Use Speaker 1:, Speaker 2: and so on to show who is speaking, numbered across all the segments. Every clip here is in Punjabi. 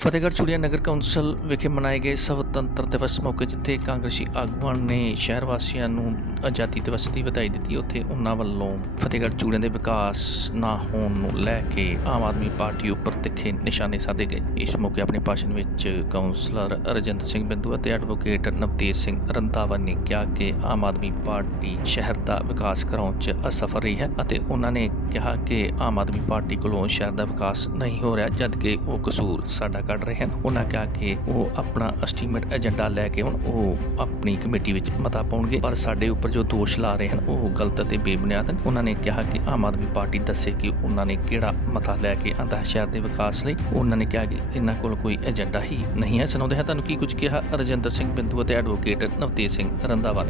Speaker 1: ਫਤਿਹਗੜ੍ਹ ਚੂੜੀਆਂ ਨਗਰ ਕੌਂਸਲ ਵਿਖੇ ਮਨਾਏ ਗਏ ਸਵਤੰਤਰ ਦਿਵਸ ਮੌਕੇ ਜਿੱਥੇ ਕਾਂਗਰਸੀ ਆਗੂਆਂ ਨੇ ਸ਼ਹਿਰ ਵਾਸੀਆਂ ਨੂੰ ਆਜ਼ਾਦੀ ਦਿਵਸ ਦੀ ਵਧਾਈ ਦਿੱਤੀ, ਉੱਥੇ ਉਹਨਾਂ ਵੱਲੋਂ ਫਤਿਹਗੜ੍ਹ ਚੂੜੀਆ ਦੇ ਵਿਕਾਸ ਨਾ ਹੋਣ ਨੂੰ ਲੈ ਕੇ ਆਮ ਆਦਮੀ ਪਾਰਟੀ ਉੱਪਰ ਤਿੱਖੇ ਨਿਸ਼ਾਨੇ ਸਾਧੇ ਗਏ। ਇਸ ਮੌਕੇ ਆਪਣੇ ਭਾਸ਼ਣ ਵਿੱਚ ਕਾਉਂਸਲਰ ਰਜਿੰਦਰ ਸਿੰਘ ਬਿੰਦੂ ਅਤੇ ਐਡਵੋਕੇਟ ਨਵਤੇਜ ਸਿੰਘ ਰੰਧਾਵਾ ਨੇ ਕਿਹਾ ਕਿ ਆਮ ਆਦਮੀ ਪਾਰਟੀ ਸ਼ਹਿਰ ਦਾ ਵਿਕਾਸ ਕਰਾਉਣ 'ਚ ਅਸਫਲ ਰਹੀ ਹੈ ਅਤੇ ਉਹਨਾਂ ਨੇ ਕਿਹਾ ਕਿ ਆਮ ਆਦਮੀ ਪਾਰਟੀ ਕੋਲੋਂ ਸ਼ਹਿਰ ਦਾ ਵਿਕਾਸ ਨਹੀਂ ਹੋ ਰਿਹਾ, ਜਦਕਿ ਉਹ ਕਸੂਰ ਸਾਡਾ ਕੱਢ ਰਹੇ ਹਨ। ਉਹਨਾਂ ਕਿਹਾ ਕਿ ਉਹ ਆਪਣਾ ਐਸਟੀਮੇਟ ਏਜੰਡਾ ਲੈ ਕੇ ਹੁਣ ਉਹ ਆਪਣੀ ਕਮੇਟੀ ਵਿੱਚ ਮਤਾ ਪਾਉਣਗੇ। ਪਰ ਸਾਡੇ ਉੱਪਰ ਜੋ ਦੋਸ਼ ਲਾ ਰਹੇ ਹਨ, ਉਹ ਗਲਤ ਅਤੇ ਬੇਬੁਨਿਆਦ ਹਨ। ਉਹਨਾਂ ਨੇ ਕਿਹਾ ਕਿ ਆਮ ਆਦਮੀ ਪਾਰਟੀ ਦੱਸੇ ਕਿ ਉਹਨਾਂ ਨੇ ਕਿਹੜਾ ਮਤਾ ਲੈ ਕੇ ਆਂਦਾ ਸ਼ਹਿਰ ਦੇ ਵਿਕਾਸ ਲਈ। ਉਹਨਾਂ ਨੇ ਕਿਹਾ ਕਿ ਇਹਨਾਂ ਕੋਲ ਕੋਈ ਏਜੰਡਾ ਹੀ ਨਹੀਂ ਹੈ। ਸੁਣਾਉਂਦੇ ਹਾਂ ਤੁਹਾਨੂੰ ਕੀ ਕੁਝ ਕਿਹਾ ਰਜਿੰਦਰ ਸਿੰਘ ਬਿੰਦੂ ਅਤੇ ਐਡਵੋਕੇਟ ਨਵਤੇਜ ਸਿੰਘ ਰੰਧਾਵਾ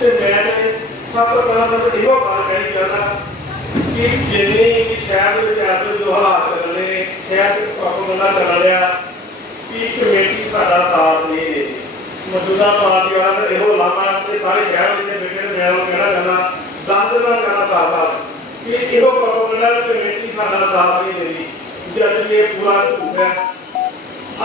Speaker 2: ਤੇ ਮੈਂ ਤੇ ਸਭ ਤੋਂ ਪਹਿਲਾਂ ਇਹੋ ਗੱਲ ਕਹਿਣੀ ਚਾਹੁੰਦਾ ਕਿ ਜਿੰਨੇ ਸ਼ਹਿਰ ਦੇ ਵਿੱਚ ਐਸੇ ਜੋ ਹਾਲਾਤ ਸ਼ਹਿਰ ਦੇ ਪ੍ਰੋਪਗੈਂਡਾ ਚੱਲ ਰਿਹਾ ਕਿ ਕਮੇਟੀ ਸਾਡਾ ਸਾਥ ਨਹੀਂ ਦੇ ਰਹੀ। ਮੌਜੂਦਾ ਪਾਰਟੀ ਵਾਲਾ ਤਾਂ ਇਹੋ ਲਾਮਾ ਤੇ ਸਾਰੇ ਸ਼ਹਿਰ ਵਿੱਚ ਬੈਠੇ ਨੇ, ਮੈਂ ਉਹ ਕਹਿਣਾ ਚਾਹੁੰਦਾ ਦਸ ਦਿਨਾਂ ਕਹਿਣਾ ਸਾਥ ਸਾਥ ਕਿ ਇਹੋ ਪ੍ਰੋਪਗੈਂਡਾ ਕਮੇਟੀ ਸਾਡਾ ਸਾਥ ਨਹੀਂ ਦੇ ਰਹੀ। ਜਦ ਕਿ ਇਹ ਪੂਰਾ ਝੂਠ ਹੈ।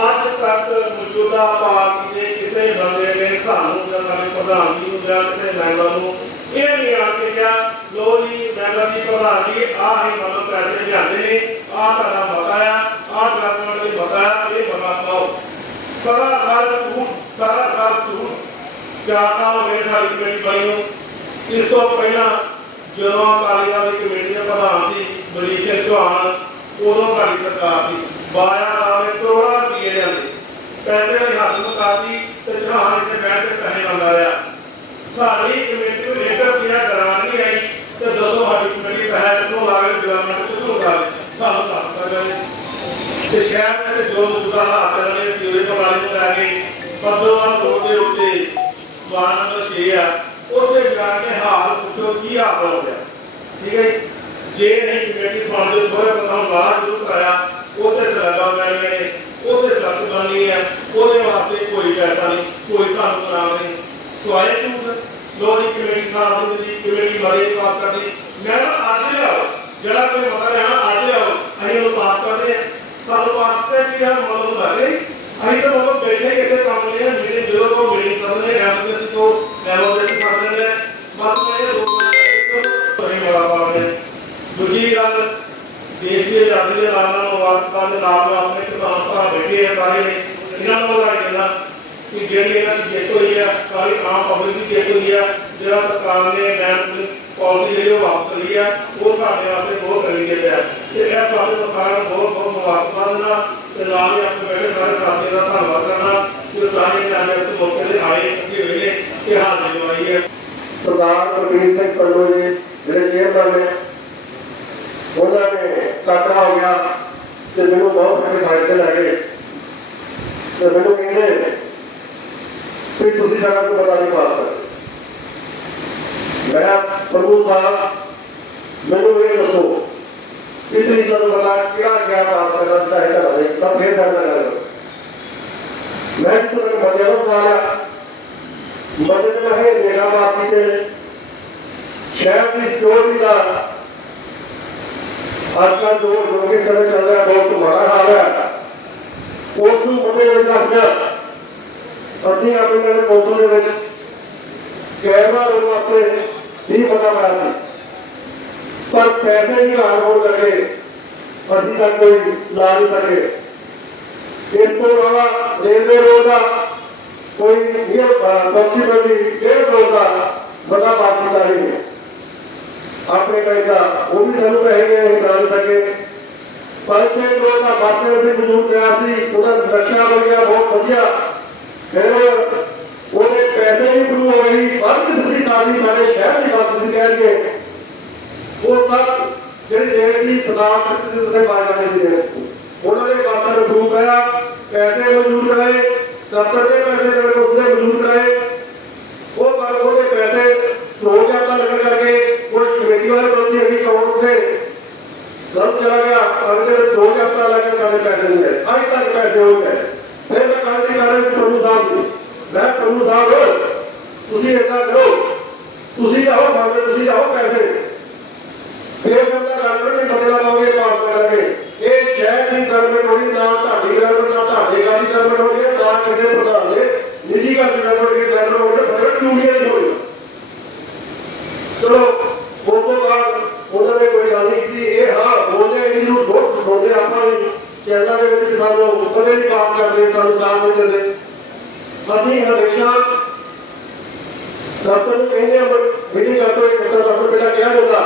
Speaker 2: ਅੱਜ ਤੱਕ ਮੌਜੂਦਾ ਪਾਰਟੀ ਦੇ ਕਿਸੇ ਬੰਦੇ ਨੇ ਸਾਨੂੰ ਜਾਂ ਸਾਡੇ ਪ੍ਰਧਾਨ ਜੀ ਨੂੰ ਜਾਂ ਕਿਸੇ ਮੈਂਬਰ ਨੂੰ ਇਹ ਨਹੀਂ ਆ ਕੇ ਕਿਹਾ ਲੋ ਜੀ, ਮੈਂਬਰ ਦੀ ਪ੍ਰਧਾਨ ਜੀ, ਆਹ ਹੀ ਮਤਲਬ ਪੈਸੇ ਲਿਆਂਦੇ ਨੇ ਆਹ ਸਾਡਾ ਮਤਾ ਆ, ਆਹ ਡਿਪਾਰਟਮੈਂਟ ਦੇ ਮਤਾ ਆ, ਇਹ ਮਤਾ ਪਾਓ ਸਾਰਾ ਸਾਰ ਝੂਠ, ਸਾਰਾ ਸਾਰ ਝੂਠ। ਚਾਰ ਸਾਲ ਹੋ ਗਏ ਸਾਡੀ ਕਮੇਟੀ ਬਣੀ ਨੂੰ। ਇਸ ਤੋਂ ਪਹਿਲਾਂ ਜਦੋਂ ਅਕਾਲੀ ਦਲ ਦੀ ਕਮੇਟੀ ਦਾ ਪ੍ਰਧਾਨ ਸੀ ਬਲਜੀਤ ਸਿੰਘ ਚੌਹਾਨ, ਉਦੋਂ ਸਾਡੀ ਸਰਕਾਰ ਸੀ। 12 ਸਾਲ ਦੇ ਕਰੋੜਾਂ ਰੁਪਏ ਜਾਂਦੇ ਪੈਸੇ ਵਾਲੀ ਹੱਥ ਮੁਕਾਤੀ ਤੇ ਚੌਹਾਨ ਇੱਥੇ ਬੈਠ ਕੇ ਪੈਸੇ ਲਾਉਂਦਾ ਰਿਹਾ। ਸਾਡੀ ਕਮੇਟੀ ਨੂੰ ਇੱਕ ਰੁਪਿਆ ਗ੍ਰਾਂਟ ਨਹੀਂ ਆਈ ਤੇ ਦੱਸੋ ਸਾਡੀ ਕਮੇਟੀ ਪੈਸੇ ਕਿੱਥੋਂ ਲਾਵੇ ਡਿਵੈਲਪਮੈਂਟ ਕਿੱਥੋਂ ਲਾਵੇ ਸਾਨੂੰ ਦੱਸ ਕਰ ਰਹੇ ਤੇ ਸ਼ਹਿਰ ਵਿੱਚ ਜੋ ਮੌਜੂਦਾ ਹਾਲਾਤ ਚੱਲ ਰਹੇ ਸੀਵਰੇਜ ਪ੍ਰਣਾਲੀ ਨੂੰ ਲੈ ਕੇ ਪੱਦੋਵਾਲ ਰੋਡ ਦੇ ਉੱਤੇ ਵਾਰਡ ਨੰਬਰ 6 ਆ, ਉੱਥੇ ਜਾ ਕੇ ਹਾਲ ਪੁੱਛੋ ਕੀ ਹਾਲ ਹੋ ਗਿਆ ਠੀਕ ਹੈ ਜੀ? ਜੇ ਨਹੀਂ ਕਮੇਟੀ ਫੰਡ ਦੇ ਥੋੜੇ ਬੰਦਾ ਨੂੰ ਬਾਹਰ ਸ਼ੁਰੂ ਕਰਾਇਆ ਉੱਥੇ ਸੜਕਾਂ ਬਣਨੀਆਂ ਨੇ, ਉੱਥੇ ਸੜਕ ਬਣਨੀ ਹੈ, ਉਹਦੇ ਵਾਸਤੇ ਕੋਈ ਪੈਸਾ ਨਹੀਂ, ਕੋਈ ਸਾਨੂੰ ਨਾਮ ਨਹੀਂ। ਸਵਾਏ ਝੂਠ? ਲੋੜੀ ਕਮੇਟੀ ਸਾਹਿਬ ਦੀ ਦੀ ਕਮੇਟੀ ਮਰੇ ਪਾਸ ਕਰਦੀ। ਮੈਂ ਕਿਹਾ ਅੱਜ ਲਿਆਓ, ਜਿਹੜਾ ਕੋਈ ਮਤਾ ਲਿਆਣਾ ਅੱਜ ਲਿਆਓ। ਅਸੀਂ ਉਹਨੂੰ ਪਾਸ ਕਰਦੇ ਹਾਂ। ਸਾਨੂੰ ਪਾਸ ਤੇ ਕੀ ਹੈ ਮਤਲਬ ਹੁੰਦਾ ਨਹੀਂ? ਅਸੀਂ ਤਾਂ ਮਤਲਬ ਬੈਠੇ ਕਿਸੇ ਕੰਮ ਲਈ ਹਾਂ ਜਿਹੜੇ ਜਦੋਂ ਕੋ ਮੀਟਿੰਗ ਸੱਦਦੇ ਐਮਰਜੈਂਸੀ ਕੋ ਐਮਰਜੈਂਸੀ ਸੱਦ ਲੈਂਦੇ ਹਾਂ। ਬਸ ਮੈਂ ਇਹ ਦੋ ਸਹੀ ਮਲਾ ਪਾਉਂਦੇ ਦੂਜੀ ਗੱਲ, ਦੇਸ਼ ਦੀ ਆਜ਼ਾਦੀ ਦੇ ਨਾਲ ਨਾਲ ਮੁਬਾਰਕਾਂ ਦੇ ਨਾਲ ਨਾਲ ਆਪਣੇ ਕਿਸਾਨ ਭਰਾ ਬੈਠੇ ਆ ਸਾਰੇ ਨੇ ਇਹਨਾਂ ਨੂੰ ਵਧਾਈ ਦਿੰਦਾ ਕਿ ਜਿਹੜੀ ਇਹਨਾਂ ਦੀ ਜਿੱਤ ਹੋਈ ਆ, ਸਾਰੀ ਆਮ ਪਬਲਿਕ ਦੀ ਜਿੱਤ ਹੋਈ ਆ, ਜਿਹੜਾ ਸਰਕਾਰ ਨੇ ਬੈਂਕ ਪਾਲਿਸੀ ਜਿਹੜੀ ਉਹ ਵਾਪਸ ਲਈ ਆ, ਉਹ ਸਾਡੇ ਵਾਸਤੇ ਬਹੁਤ ਕਰੀ ਜਿੱਤ ਆ ਤੇ ਇਸ ਵਾਸਤੇ ਮੈਂ ਸਾਰਿਆਂ ਨੂੰ ਬਹੁਤ ਬਹੁਤ ਮੁਬਾਰਕਾਂ ਦਿੰਦਾ ਤੇ ਨਾਲ ਹੀ ਆਪਣੇ ਬੈਠੇ ਸਾਰੇ ਸਾਥੀਆਂ ਦਾ ਧੰਨਵਾਦ ਕਰਨਾ ਕਿ ਉਹ ਸਾਰੇ ਨੇ ਅੱਜ ਇਸ ਮੌਕੇ ਤੇ ਆਏ ਅੱਗੇ ਵੇਲੇ ਤੇ ਹਾਜ਼ਰੀ ਲਵਾਈ ਹੈ
Speaker 3: ਸਰਦਾਰ ਗੁਰਮੀਤ ਸਿੰਘ ਪੰਡੋ ਜੀ ਜਿਹੜੇ ਚੇਅਰਮੈਨ ਨੇ ਉਹਨਾਂ ਨੇ ਟਾਕਰਾ ਹੋ ਗਿਆ ਤੇ ਮੈਨੂੰ ਬਹੁਤ ਵੱਡੀ ਸਾਈਡ ਤੇ ਲੈ ਗਏ ਤੇ ਮੈਨੂੰ ਕਹਿੰਦੇ ਵੀ ਤੁਸੀਂ ਸਾਡਾ ਕੋਈ ਪਤਾ ਨਹੀਂ ਪਾਸ ਕਰ ਮੈਂ ਪ੍ਰਭੂ ਸਾਹਿਬ ਮੈਨੂੰ ਇਹ ਦੱਸੋ ਕਿ ਤੁਸੀਂ ਸਾਨੂੰ ਪਤਾ ਕਿਹੜਾ ਗਿਆ ਪਾਸ ਕਰਦਾ ਦਿੱਤਾ ਹੈ ਘਰ ਦੇ ਤਾਂ ਫੇਰ ਸਾਡੇ ਨਾਲ ਗੱਲ ਕਰੋ ਮੈਂ ਤੁਹਾਨੂੰ ਬੜਿਆ ਦਾ ਸਵਾਲ ਆ ਮਦਦ ਰਹੇ ਨੇੜਾ ਬਾਤੀ ਤੇ ਸ਼ਹਿਰ ਦੀ ਸਿਕਿਉਰਿਟੀ ਦਾ ਅੱਜ ਕੱਲ੍ਹ ਜੋ ਲੋਕੀ ਸਮੇਂ ਚੱਲ ਰਿਹਾ ਬਹੁਤ ਮਾੜਾ ਹਾਲ ਹੈ ਉਸ ਨੂੰ ਮੁੱਦੇ ਵਿੱਚ ਰੱਖਿਆ ਅਸੀਂ ਆਪਣੇ ਨਾਲ ਪੋਸਟਰ ਦੇ ਵਿੱਚ ਕੈਮਰਾ ਲਾਉਣ ਵਾਸਤੇ ਵੀ ਪਤਾ ਪਾਇਆ ਸੀ ਪਰ ਪੈਸੇ ਹੀ ਹਾਰ ਹੋ ਲੱਗੇ ਅਸੀਂ ਤਾਂ ਕੋਈ ਲਾ ਨਹੀਂ ਸਕੇ ਇਸ ਤੋਂ ਇਲਾਵਾ ਰੇਲਵੇ ਰੋਡ ਦਾ ਕੋਈ ਇਹ ਪੋਸੀਬਿਲਿਟੀ ਇਹ ਰੋਡ ਦਾ ਬੜਾ ਪਾਸ ਕੀਤਾ ਨਹੀਂ ਹੈ ਆਪਣੇ ਕਹਿੰਦਾ ਉਹ ਵੀ ਸਾਨੂੰ ਪੈਸੇ ਗਏ ਅਸੀਂ ਕਰ ਸਕੇ ਪਰ ਸੇ ਰੋਡ ਦਾ ਬਾਤੇ ਅਸੀਂ ਮਜ਼ਦੂਰ ਗਿਆ ਸੀ ਉਹਦਾ ਨਕਸ਼ਾ ਬਣ ਗਿਆ ਬਹੁਤ ਵਧੀਆ ਫਿਰ ਉਹਦੇ ਪੈਸੇ ਵੀ ਪ੍ਰੂਵ ਹੋ ਗਈ ਪਰ ਸਿੱਧੀ ਸਾਡੀ ਸਾਡੇ ਸ਼ਹਿਰ ਦੀ ਗੱਲ ਤੁਸੀਂ ਕਹਿਣਗੇ ਉਹ ਸਭ ਜਿਹੜੇ ਦੇ ਦੇਸ਼ ਸੀ। ਉਹਨਾਂ ਪੈਸੇ ਮੌਜੂਦ ਰਹੇ, ਦਫ਼ਤਰ ਦੇ ਪੈਸੇ ਜਿਹੜੇ ਉਹਦੇ ਮੌਜੂਦ ਰਹੇ। ਉਹ ਪਰ ਉਹਦੇ ਪੈਸੇ ਰੋਜ਼ ਜਾਂਦਾ ਲੱਗਣ ਕਰਕੇ ਉਹ ਕਮੇਟੀ ਵਾਲੇ ਪ੍ਰਤੀ ਅਭੀ ਅਕਾਊਂਟ ਉੱਥੇ ਗਲਤ ਚਲਾ ਗਿਆ ਅਗਲੇ ਰੋਜ਼ ਹਫਤਾ ਲੱਗਾ ਸਾਡੇ ਪੈਸੇ ਨਹੀਂ ਆਏ। ਅੱਜ ਤੱਕ ਪੈਸੇ ਹੋ ਗਏ। ਫਿਰ ਮੈਂ ਕੱਲ ਦੀ ਕਰ ਰਿਹਾ ਪ੍ਰਭੂ ਸਾਹਿਬ ਨੂੰ ਮੈਂ ਪ੍ਰਭੂ ਸਾਹਿਬ, ਤੁਸੀਂ ਏਦਾਂ ਕਰੋ। ਤੁਸੀਂ ਜਾਓ ਭਾਵੇਂ ਤੁਸੀਂ ਜਾਓ ਪੈਸੇ ਫਿਰ ਬੰਦਾ ਗੱਲ ਨਹੀਂ ਬਦਲਾ ਪਾਓਗੇ ਪਾਸ ਕਰਾਂਗੇ ਇਹ ਸ਼ਹਿਰ ਦੀ ਗਵਰਨਮੈਂਟ ਹੋਣੀ ਨਾ ਤੁਹਾਡੀ ਗਵਰਨਮੈਂਟ ਗਵਰਨਮੈਂਟ ਹੋਣੀ ਹੈ ਤਾਂ ਕਿਸੇ ਪ੍ਰਧਾਨ ਦੇ ਨਿੱਜੀ ਘਰ ਦੀ ਗਵਰਨਮੈਂਟ ਗਵਰਨਮੈਂਟ ਹੋਣੀ ਹੈ ਪਰ ਯੂਨੀਅਨ ਨਹੀਂ ਹੋਣੀ ਚਲੋ ਉਸ ਤੋਂ ਬਾਅਦ ਉਹਨਾਂ ਨੇ ਕੋਈ ਗੱਲ ਨਹੀਂ ਕੀਤੀ। ਇਹ ਹਾਂ, ਬੋਲਦੇ ਇਹਨੂੰ ਦੋਸਤ ਬੋਲਦੇ ਆਪਾਂ ਵੀ। ਦੇ ਵਿੱਚ ਸਾਨੂੰ ਕਦੇ ਨਹੀਂ ਪਾਸ ਕਰਦੇ ਸਾਨੂੰ ਸਾਥ ਨਹੀਂ ਦਿੰਦੇ। ਅਸੀਂ ਹਮੇਸ਼ਾ ਡਾਕਟਰ ਨੂੰ ਕਹਿੰਦੇ ਆ ਮੇਰੀ ਡਾਕਟਰ ਇੱਕ ਡਾਕਟਰ ਡਾਕਟਰ ਕਿਹਾ ਜਾਂਦਾ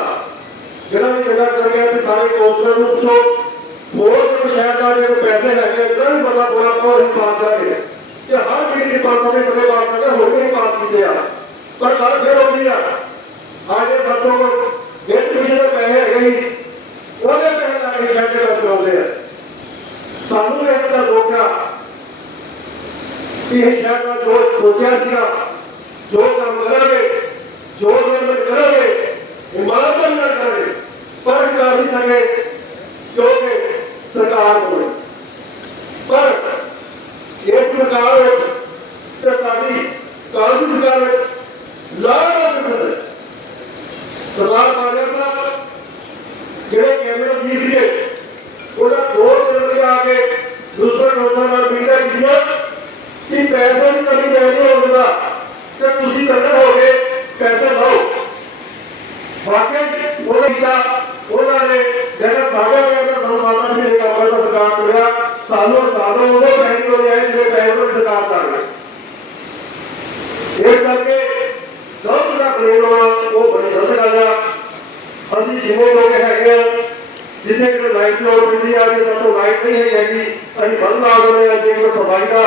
Speaker 3: ਜਿਹੜਾ ਵੀ ਜਿਹੜਾ ਕਰ ਗਿਆ ਕਿ ਸਾਰੇ ਪੋਸਟਰ ਨੂੰ ਪੁੱਛੋ। ਹੋਰ ਜੇ ਸ਼ਹਿਰ ਦਾ ਜੇ ਪੈਸੇ ਹੈਗੇ, ਤਾਂ ਵੀ ਬੜਾ ਬੜਾ ਕੋਈ ਨਹੀਂ ਪਾਸ ਕਰੇ ਕਿ ਹਰ ਜਿਹੜੀ ਦੇ ਪਾਸ ਹੋਵੇ ਕਦੇ ਪਾਸ ਕਰਦੇ ਹੋਰ ਵੀ ਪਾਸ ਕੀਤੇ ਆ। ਪਰ ਗੱਲ ਫਿਰ ਹੁੰਦੀ ਆ। ਆਜੇ ਸਾਤੋਂ ਗੇਟ ਪਿਛੇ ਦੇ ਪੈਸੇ ਹੈਗੇ ਸੀ, ਉਹਦੇ ਪੈਸੇ ਦਾ ਨਹੀਂ ਖਰਚ ਕਰ ਚੁੱਕਦੇ ਆ। ਸਾਨੂੰ ਇਹ ਤਾਂ ਦੋਖਾ ਕਿ ਇਹ ਸ਼ਹਿਰ ਦਾ ਜੋ ਸੋਚਿਆ ਸੀਗਾ, ਜੋ ਕੰਮ ਕਰਾਂਗੇ, ਜੋ ਨਿਰਮਤ ਕਰਾਂਗੇ ਇਮਾਨਦਾਰ ਨਾਲ ਕਰਾਂਗੇ, ਪਰ ਕਰ ਨਹੀਂ ਸਕੇ ਕਿਉਂਕਿ ਸਰਕਾਰ ਹੋਵੇ ਪਰ ਇਹ ਸਰਕਾਰ ਵਿੱਚ ਤੇ ਸਾਡੀ ਕਾਂਗਰਸ ਸਰਕਾਰ ਵਿੱਚ ਲਾੜਾ ਬਿਲਕੁਲ ਸਰਦਾਰ ਪਾਲਿਆ ਸਾਹਿਬ ਜਿਹੜੇ ਕੈਮਰੇ ਦੀ ਸੀਗੇ ਉਹਦਾ ਦੋ ਦਿਨ ਲਈ ਆ ਕੇ ਦੂਸਰੇ ਲੋਕਾਂ ਨਾਲ ਮੀਟਿੰਗ ਕੀਤੀਆਂ ਕਿ ਪੈਸੇ ਦੀ ਕਮੀ ਨਹੀਂ ਹੋਊਗਾ ਤੇ ਤੁਸੀਂ ਤੰਦਰ ਹੋ ਗਏ ਪੈਸੇ ਲਾਓ ਵਾਕਈ ਉਹਨੇ ਕੀਤਾ ਉਹਨਾਂ ਨੇ ਜਿਹੜਾ ਸਾਡਾ ਕਹਿੰਦਾ ਸਾਨੂੰ ਸਾਡਾ ਵੀ ਇਹ ਕੰਮ ਕਰਦਾ ਸਰਕਾਰ ਕੋਲਿਆ ਸਾਨੂੰ ਸਾਦੋਂ ਉਹ ਬੈਂਕ ਕੋਲ ਆਏ ਜਿਹੜੇ ਬੈਂਕ ਕੋਲ ਸਰਕਾਰ ਕਰ ਗਈ ਇਸ ਕਰਕੇ ਗਲਤ ਦਾ ਕਲੇਮ ਹੋਣਾ ਉਹ ਬੜੀ ਗਲਤ ਗੱਲ ਆ ਅਸੀਂ ਜਿੰਨੇ ਲੋਕ ਹੈਗੇ ਆ ਜਿੱਥੇ ਕਿਤੇ ਲਾਈਟ ਲੋੜ ਪੈਂਦੀ ਆ ਕਿ ਸਾਤੋਂ ਲਾਈਟ ਨਹੀਂ ਹੈਗੀ ਹੈਗੀ, ਅਸੀਂ ਬੰਦ ਲਾ ਦਿੰਦੇ ਆ ਜੇ ਕੋਈ ਸਫ਼ਾਈ ਦਾ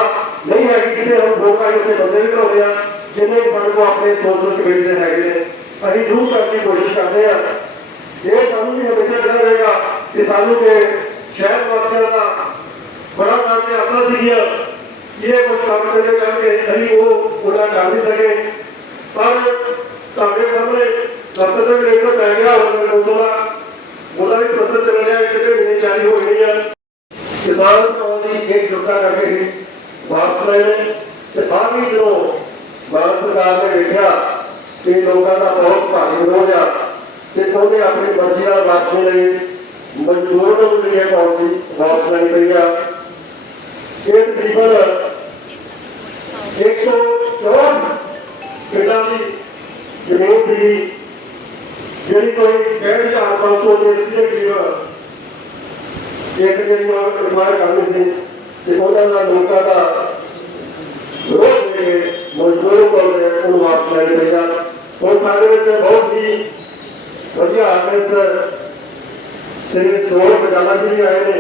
Speaker 3: ਨਹੀਂ ਹੈਗੀ ਕਿਤੇ, ਹੁਣ ਲੋਕ ਆ ਉੱਥੇ ਬੰਦੇ ਵੀ ਲਾਉਂਦੇ ਆ, ਜਿੰਨੇ ਵੀ ਸਾਡੇ ਕੋਲ ਆਪਣੇ ਸੋਸ਼ਲ ਕਮੇਟੀ ਦੇ ਹੈਗੇ ਨੇ, ਅਸੀਂ ਦੂਰ ਕਰਨ ਦੀ ਕੋਸ਼ਿਸ਼ ਕਰਦੇ ਆ। ਇਹ ਸਾਨੂੰ ਵੀ ਹਮੇਸ਼ਾ ਡਰ ਰਹੇਗਾ ਕਿ ਸਾਨੂੰ ਕਿ ਸ਼ਹਿਰ ਵਾਸੀਆਂ ਦਾ ਬੜਾ ਸਾਡੇ ਆਸਾ ਸੀਗੀਆਂ ਕਿ ਇਹ ਕੁਝ ਕੰਮ ਕਰੇ ਕਰਕੇ ਅਸੀਂ ਉਹ ਉਹਦਾ ਕਰ ਨਹੀਂ ਸਕੇ। ਪਰ ਤੁਹਾਡੇ ਸਾਹਮਣੇ ਦਫ਼ਤਰ ਦੇ ਰੇਟਰ ਪੈ ਗਿਆ ਉਹਦਾ ਕੌਂਸਲ ਦਾ ਉਹਦਾ ਵੀ ਪ੍ਰੋਸੈਸ ਚੱਲ ਰਿਹਾ ਕਿਤੇ ਮਹੀਨੇ ਜਾਰੀ ਹੋ ਗਈ ਆ। ਕਿਸਾਨ ਭਰਾਵਾਂ ਦੀ ਇੱਕ ਜੁਟਤਾ ਕਰਕੇ ਹੀ ਵਾਪਸ ਲਏ ਨੇ। ਤੇ ਬਾਅਦ ਵਿੱਚ ਜਦੋਂ ਭਾਰਤ ਸਰਕਾਰ ਨੇ ਵੇਖਿਆ ਕਿ ਲੋਕਾਂ ਦਾ ਬਹੁਤ ਭਾਰੀ ਵਿਰੋਧ ਆ, ਤੇ ਉਹਨੇ ਆਪਣੀ ਮਰਜ਼ੀ ਨਾਲ ਵਾਪਸ ਲਈ ਮਜ਼ਦੂਰ ਨੂੰ ਜਿਹੜੀ ਪਾਲਿਸੀ ਵਾਪਸ ਲੈਣੀ ਪਈ ਆ। ਇਹ ਤਕਰੀਬਨ 164 ਪਿੰਡਾਂ ਦੀ ਜ਼ਮੀਨ ਸੀ ਜਿਹੜੀ ਕੋਈ 6500 ਦੇ ਦਿੱਤੀ ਕਰੀਬ ਇੱਕ ਜਿਹੜੀ ਉਹ ਰਿਕਵਾਇਰ ਕਰਨੀ ਸੀ ਤੇ ਉਹਨਾਂ ਦਾ ਲੋਕਾਂ ਦਾ ਵਿਰੋਧ ਦੇ ਮਜ਼ਦੂਰ ਕੋਲ ਦੇ ਉਹਨੂੰ ਵਾਪਸ ਲੈਣੀ ਪਈ ਆ ਹੁਣ ਸਾਡੇ ਵਿੱਚ ਬਹੁਤ ਹੀ ਵਧੀਆ ਆਰਟਿਸਟ ਸ੍ਰੀ ਸੋਹਣ ਬਜਾਲਾ ਜੀ ਵੀ ਆਏ ਨੇ।